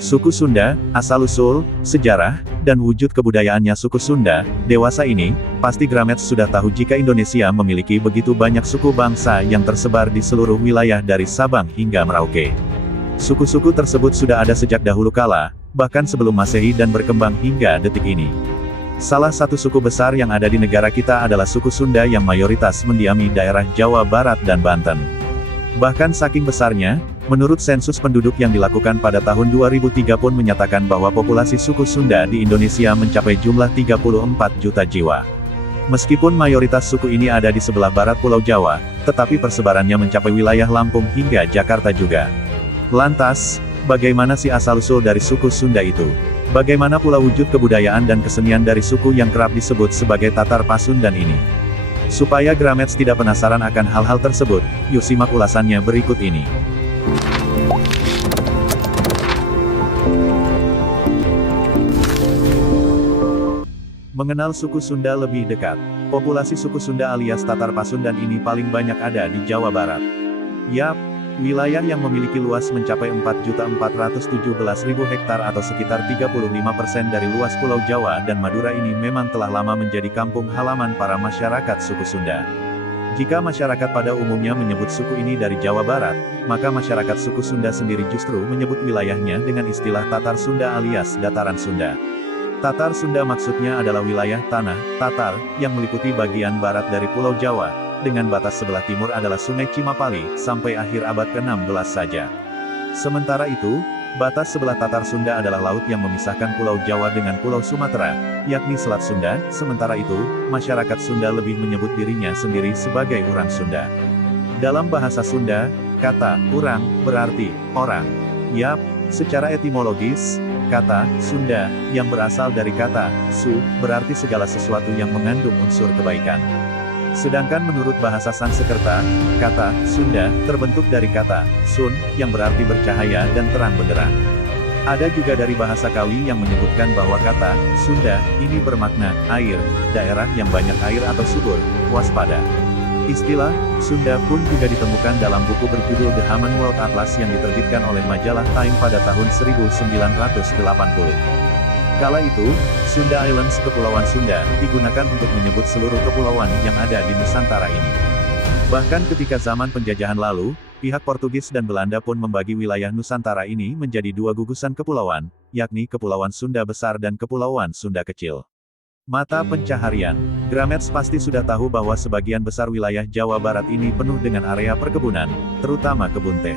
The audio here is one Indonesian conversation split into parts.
Suku Sunda, asal-usul, sejarah, dan wujud kebudayaannya suku Sunda. Dewasa ini, pasti Grameets sudah tahu jika Indonesia memiliki begitu banyak suku bangsa yang tersebar di seluruh wilayah dari Sabang hingga Merauke. Suku-suku tersebut sudah ada sejak dahulu kala, bahkan sebelum Masehi dan berkembang hingga detik ini. Salah satu suku besar yang ada di negara kita adalah suku Sunda yang mayoritas mendiami daerah Jawa Barat dan Banten. Bahkan saking besarnya, menurut sensus penduduk yang dilakukan pada tahun 2003 pun menyatakan bahwa populasi suku Sunda di Indonesia mencapai jumlah 34 juta jiwa. Meskipun mayoritas suku ini ada di sebelah barat Pulau Jawa, tetapi persebarannya mencapai wilayah Lampung hingga Jakarta juga. Lantas, bagaimana sih asal-usul dari suku Sunda itu? Bagaimana pula wujud kebudayaan dan kesenian dari suku yang kerap disebut sebagai Tatar Pasundan ini? Supaya Grameets tidak penasaran akan hal-hal tersebut, yuk simak ulasannya berikut ini. Mengenal suku Sunda lebih dekat. Populasi suku Sunda alias Tatar Pasundan ini paling banyak ada di Jawa Barat. Yap, wilayah yang memiliki luas mencapai 4.417.000 hektar atau sekitar 35% dari luas Pulau Jawa dan Madura ini memang telah lama menjadi kampung halaman para masyarakat suku Sunda. Jika masyarakat pada umumnya menyebut suku ini dari Jawa Barat, maka masyarakat suku Sunda sendiri justru menyebut wilayahnya dengan istilah Tatar Sunda alias Dataran Sunda. Tatar Sunda maksudnya adalah wilayah tanah Tatar yang meliputi bagian barat dari Pulau Jawa, dengan batas sebelah timur adalah Sungai Cimapali, sampai akhir abad ke-16 saja. Sementara itu, batas sebelah Tatar Sunda adalah laut yang memisahkan Pulau Jawa dengan Pulau Sumatera, yakni Selat Sunda. Sementara itu, masyarakat Sunda lebih menyebut dirinya sendiri sebagai orang Sunda. Dalam bahasa Sunda, kata "urang" berarti orang. Yap, secara etimologis, kata Sunda, yang berasal dari kata su, berarti segala sesuatu yang mengandung unsur kebaikan. Sedangkan menurut bahasa Sanskerta, kata Sunda terbentuk dari kata sun, yang berarti bercahaya dan terang benderang. Ada juga dari bahasa Kawi yang menyebutkan bahwa kata Sunda ini bermakna air, daerah yang banyak air atau subur, waspada. Istilah Sunda pun juga ditemukan dalam buku berjudul The Commonwealth Atlas yang diterbitkan oleh majalah Time pada tahun 1980. Kala itu, Sunda Islands Kepulauan Sunda, digunakan untuk menyebut seluruh kepulauan yang ada di Nusantara ini. Bahkan ketika zaman penjajahan lalu, pihak Portugis dan Belanda pun membagi wilayah Nusantara ini menjadi dua gugusan kepulauan, yakni Kepulauan Sunda Besar dan Kepulauan Sunda Kecil. Mata pencaharian. Grameets pasti sudah tahu bahwa sebagian besar wilayah Jawa Barat ini penuh dengan area perkebunan, terutama kebun teh.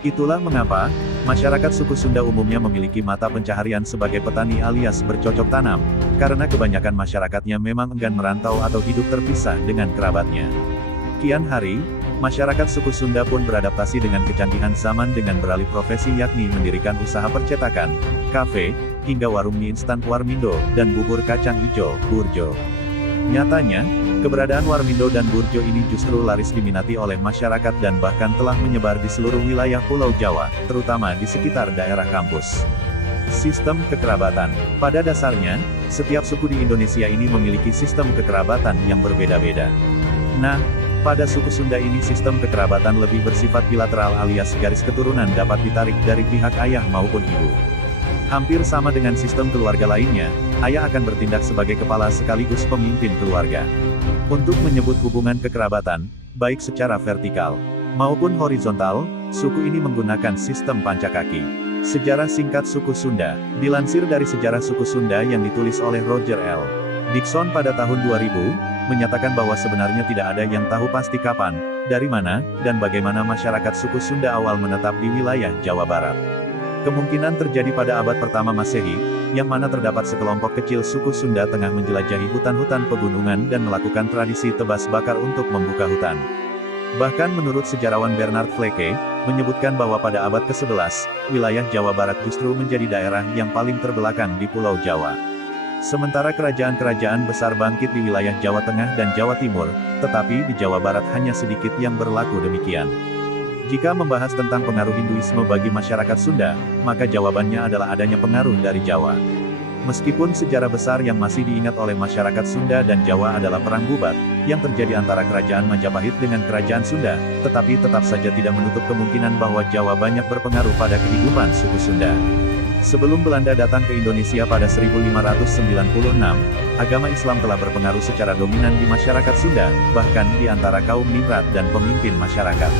Itulah mengapa, masyarakat suku Sunda umumnya memiliki mata pencaharian sebagai petani alias bercocok tanam, karena kebanyakan masyarakatnya memang enggan merantau atau hidup terpisah dengan kerabatnya. Kian hari, masyarakat suku Sunda pun beradaptasi dengan kecanggihan zaman dengan beralih profesi yakni mendirikan usaha percetakan, kafe, hingga warung mie instan Warmindo, dan bubur kacang ijo, Burjo. Nyatanya, keberadaan Warmindo dan Burjo ini justru laris diminati oleh masyarakat dan bahkan telah menyebar di seluruh wilayah Pulau Jawa, terutama di sekitar daerah kampus. Sistem kekerabatan. Pada dasarnya, setiap suku di Indonesia ini memiliki sistem kekerabatan yang berbeda-beda. Nah, pada suku Sunda ini sistem kekerabatan lebih bersifat bilateral alias garis keturunan dapat ditarik dari pihak ayah maupun ibu. Hampir sama dengan sistem keluarga lainnya, ayah akan bertindak sebagai kepala sekaligus pemimpin keluarga. Untuk menyebut hubungan kekerabatan, baik secara vertikal maupun horizontal, suku ini menggunakan sistem pancakaki. Sejarah singkat suku Sunda, dilansir dari sejarah suku Sunda yang ditulis oleh Roger L. Dixon pada tahun 2000, menyatakan bahwa sebenarnya tidak ada yang tahu pasti kapan, dari mana, dan bagaimana masyarakat suku Sunda awal menetap di wilayah Jawa Barat. Kemungkinan terjadi pada abad pertama Masehi, yang mana terdapat sekelompok kecil suku Sunda tengah menjelajahi hutan-hutan pegunungan dan melakukan tradisi tebas bakar untuk membuka hutan. Bahkan menurut sejarawan Bernard Flecke, menyebutkan bahwa pada abad ke-11, wilayah Jawa Barat justru menjadi daerah yang paling terbelakang di Pulau Jawa. Sementara kerajaan-kerajaan besar bangkit di wilayah Jawa Tengah dan Jawa Timur, tetapi di Jawa Barat hanya sedikit yang berlaku demikian. Jika membahas tentang pengaruh Hinduisme bagi masyarakat Sunda, maka jawabannya adalah adanya pengaruh dari Jawa. Meskipun sejarah besar yang masih diingat oleh masyarakat Sunda dan Jawa adalah Perang Bubat, yang terjadi antara Kerajaan Majapahit dengan Kerajaan Sunda, tetapi tetap saja tidak menutup kemungkinan bahwa Jawa banyak berpengaruh pada kehidupan suku Sunda. Sebelum Belanda datang ke Indonesia pada 1596, agama Islam telah berpengaruh secara dominan di masyarakat Sunda, bahkan di antara kaum ningrat dan pemimpin masyarakat.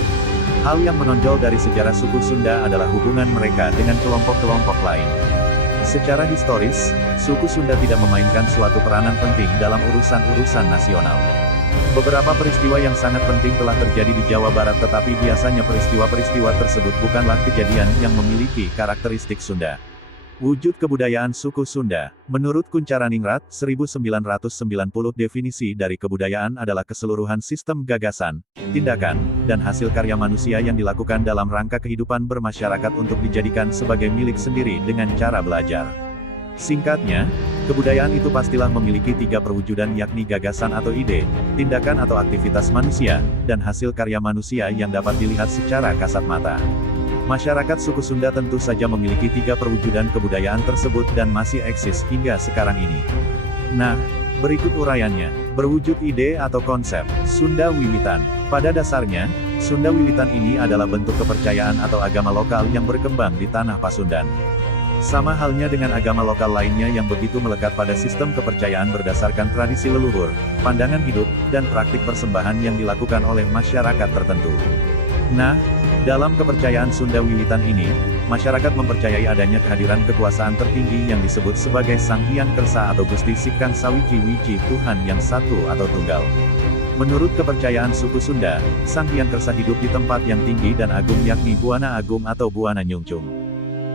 Hal yang menonjol dari sejarah suku Sunda adalah hubungan mereka dengan kelompok-kelompok lain. Secara historis, suku Sunda tidak memainkan suatu peranan penting dalam urusan-urusan nasional. Beberapa peristiwa yang sangat penting telah terjadi di Jawa Barat, tetapi biasanya peristiwa-peristiwa tersebut bukanlah kejadian yang memiliki karakteristik Sunda. Wujud kebudayaan suku Sunda. Menurut Kuncharaningrat, 1990, definisi dari kebudayaan adalah keseluruhan sistem gagasan, tindakan, dan hasil karya manusia yang dilakukan dalam rangka kehidupan bermasyarakat untuk dijadikan sebagai milik sendiri dengan cara belajar. Singkatnya, kebudayaan itu pastilah memiliki tiga perwujudan, yakni gagasan atau ide, tindakan atau aktivitas manusia, dan hasil karya manusia yang dapat dilihat secara kasat mata. Masyarakat suku Sunda tentu saja memiliki tiga perwujudan kebudayaan tersebut dan masih eksis hingga sekarang ini. Nah, berikut uraiannya. Berwujud ide atau konsep, Sunda Wiwitan. Pada dasarnya, Sunda Wiwitan ini adalah bentuk kepercayaan atau agama lokal yang berkembang di tanah Pasundan. Sama halnya dengan agama lokal lainnya yang begitu melekat pada sistem kepercayaan berdasarkan tradisi leluhur, pandangan hidup, dan praktik persembahan yang dilakukan oleh masyarakat tertentu. Nah, dalam kepercayaan Sunda Wiwitan ini, masyarakat mempercayai adanya kehadiran kekuasaan tertinggi yang disebut sebagai Sang Hyang Kersa atau Gusti Sikang Sawiji Wiji, Tuhan yang satu atau tunggal. Menurut kepercayaan suku Sunda, Sang Hyang Kersa hidup di tempat yang tinggi dan agung, yakni Buana Agung atau Buana Nyungcung.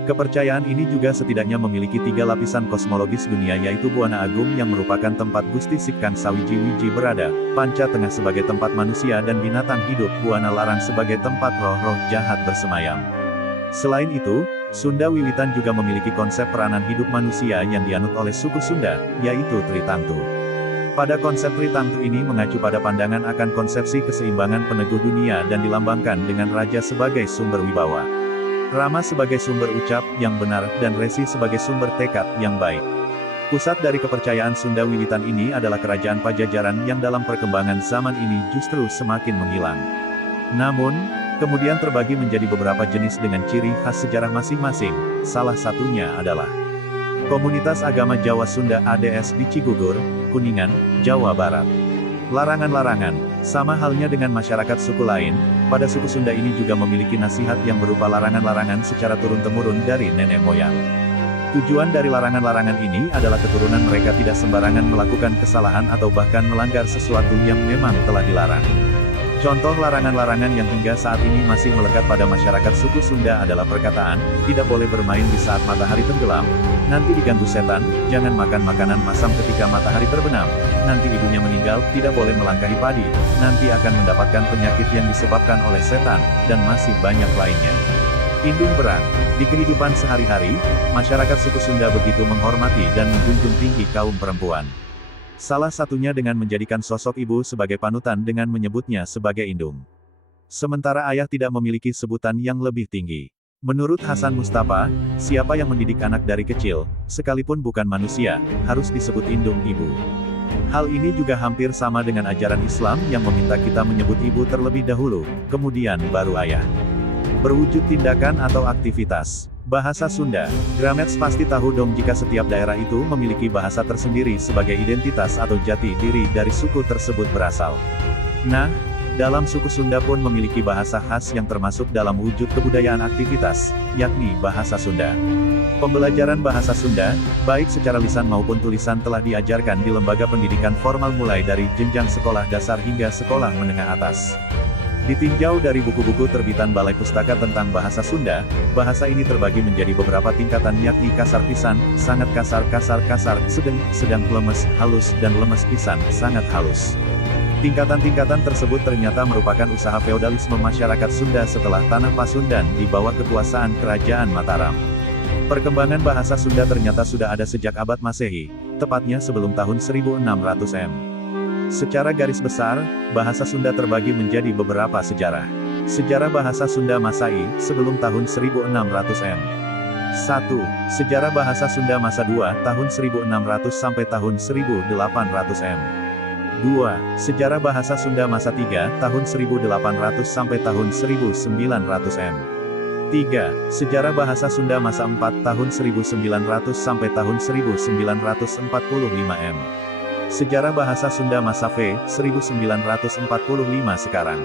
Kepercayaan ini juga setidaknya memiliki tiga lapisan kosmologis dunia, yaitu Buana Agung yang merupakan tempat Gusti Sikang Sawiji Wiji berada, Panca Tengah sebagai tempat manusia dan binatang hidup, Buana Larang sebagai tempat roh-roh jahat bersemayam. Selain itu, Sunda Wiwitan juga memiliki konsep peranan hidup manusia yang dianut oleh suku Sunda, yaitu Tritangtu. Pada konsep Tritangtu ini mengacu pada pandangan akan konsepsi keseimbangan peneguh dunia dan dilambangkan dengan raja sebagai sumber wibawa, Rama sebagai sumber ucap yang benar, dan Resi sebagai sumber tekad yang baik. Pusat dari kepercayaan Sunda Wiwitan ini adalah Kerajaan Pajajaran yang dalam perkembangan zaman ini justru semakin menghilang. Namun, kemudian terbagi menjadi beberapa jenis dengan ciri khas sejarah masing-masing, salah satunya adalah Komunitas Agama Jawa Sunda ADS di Cigugur, Kuningan, Jawa Barat. Larangan-larangan. Sama halnya dengan masyarakat suku lain, pada suku Sunda ini juga memiliki nasihat yang berupa larangan-larangan secara turun-temurun dari nenek moyang. Tujuan dari larangan-larangan ini adalah keturunan mereka tidak sembarangan melakukan kesalahan atau bahkan melanggar sesuatu yang memang telah dilarang. Contoh larangan-larangan yang hingga saat ini masih melekat pada masyarakat suku Sunda adalah perkataan, tidak boleh bermain di saat matahari tenggelam, nanti diganggu setan, jangan makan makanan masam ketika matahari terbenam, nanti ibunya meninggal, tidak boleh melangkahi padi, nanti akan mendapatkan penyakit yang disebabkan oleh setan, dan masih banyak lainnya. Indung Berang. Di kehidupan sehari-hari, masyarakat suku Sunda begitu menghormati dan menjunjung tinggi kaum perempuan. Salah satunya dengan menjadikan sosok ibu sebagai panutan dengan menyebutnya sebagai indung. Sementara ayah tidak memiliki sebutan yang lebih tinggi. Menurut Hasan Mustafa, siapa yang mendidik anak dari kecil, sekalipun bukan manusia, harus disebut indung ibu. Hal ini juga hampir sama dengan ajaran Islam yang meminta kita menyebut ibu terlebih dahulu, kemudian baru ayah. Berwujud tindakan atau aktivitas. Bahasa Sunda. Gramets pasti tahu dong jika setiap daerah itu memiliki bahasa tersendiri sebagai identitas atau jati diri dari suku tersebut berasal. Nah, dalam suku Sunda pun memiliki bahasa khas yang termasuk dalam wujud kebudayaan aktivitas, yakni bahasa Sunda. Pembelajaran bahasa Sunda, baik secara lisan maupun tulisan telah diajarkan di lembaga pendidikan formal mulai dari jenjang sekolah dasar hingga sekolah menengah atas. Ditinjau dari buku-buku terbitan Balai Pustaka tentang bahasa Sunda, bahasa ini terbagi menjadi beberapa tingkatan, yakni kasar pisan, sangat kasar, kasar, sedang, lemes, halus, dan lemes pisan, sangat halus. Tingkatan-tingkatan tersebut ternyata merupakan usaha feodalisme masyarakat Sunda setelah tanah Pasundan di bawah kekuasaan Kerajaan Mataram. Perkembangan bahasa Sunda ternyata sudah ada sejak abad Masehi, tepatnya sebelum tahun 1600 Secara garis besar, bahasa Sunda terbagi menjadi beberapa sejarah. Sejarah bahasa Sunda Masai, sebelum tahun 1600 1. Sejarah bahasa Sunda Masa II, tahun 1600 sampai tahun 1800 2. Sejarah bahasa Sunda Masa III, tahun 1800 sampai tahun 1900 3. Sejarah bahasa Sunda masa 4 tahun 1900 sampai tahun 1945 m. Sejarah bahasa Sunda masa V, 1945 sekarang.